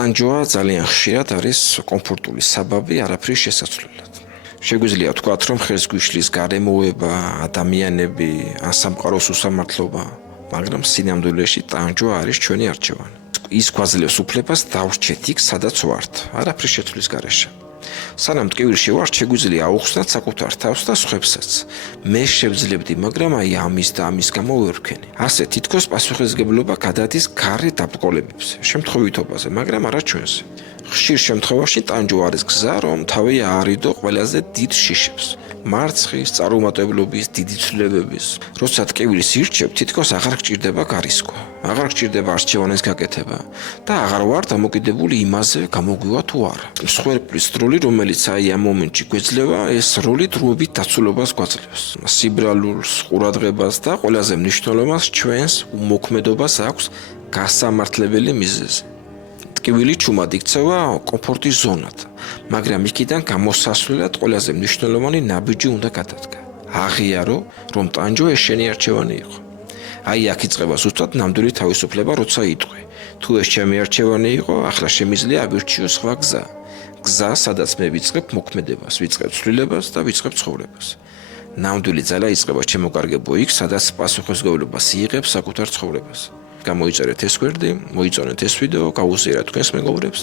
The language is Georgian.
ტანჯვა ძალიან ხშირად არის კომფორტული საბაბი არაფრის შესაცვლელად. Შეგვიძლია ვთქვათ, რომ ხელს გვიშლის გარემოება, ადამიანები, ან სამყაროს უსამართლობა, მაგრამ სინამდვილეში ტანჯვა არის ჩვენი არჩევანი. ის გვაძლევს უფლებას დავრჩეთ იქ, სადაც ვართ, არაფრის შეცვლის გარეშე. სანამ ტკივილში ვართ, შეგვიძლია აუხსნათ საკუთარ თავს და სხვებსაც. მე შევძლებდი, მაგრამ აი ამის და ამის გამო ვერ ვქენი. ასე თითქოს პასუხისმგებლობა გადადის გარე დაბრკოლებებს, შემთხვევითობაზე, მაგრამ არა ჩვენზე. ხშირ შემთხვევაში ტანჯვა არის გზა, რომ თავი აარიდო ყველაზე დიდ შიშებს. მარცხის, წარუმატებლობის, დიდი ცვლილებების. როცა ტკივილს ირჩევ, თითქოს აღარ გჭირდება გარისკვა. აღარ გჭირდება არჩევანის გაკეთება და აღარ ვარ დამოკიდებული იმაზე, გამოგვივა თუ არა. მსხვერპლის როლი, რომელიც აი ამ მომენტში გვეძლევა, ეს როლი დროებით დაცულობას გვაძლევს. სიბრალულს, ყურადღებას და ყველაზე მნიშვნელოვანს ჩვენს უმოქმედობას აქვს გასამართლებელი მიზეზი. ტკივილი ჩუმად იქცევა კომფორტის ზონად, მაგრამ იქიდან გამოსასვლელად ყველაზე მნიშვნელოვანი ნაბიჯი უნდა გადადგა. აღიარო, რომ ტანჯვა ეს შენი არჩევანი იყო. აი აქ იწყება ზუსტად ნამდვილი თავისუფლება, როცა იტყვი. თუ ეს ჩემი არჩევანი იყო, ახლა შემიძლია ავირჩიო სხვა გზა. გზა, სადაც მე ვიწყებ მოქმედებას, ვიწყებ ცვლილებას და ვიწყებ ცხოვრებას. ნამდვილი ძალა იწყება შემოკარგებო იქ, სადაც პასუხისმგებლობას იღებს საკუთარ ცხოვრებას. გამოიწერეთ ეს გვერდი, მოიწონეთ ეს ვიდეო, გაუზიარეთ თქვენს მეგობრებს.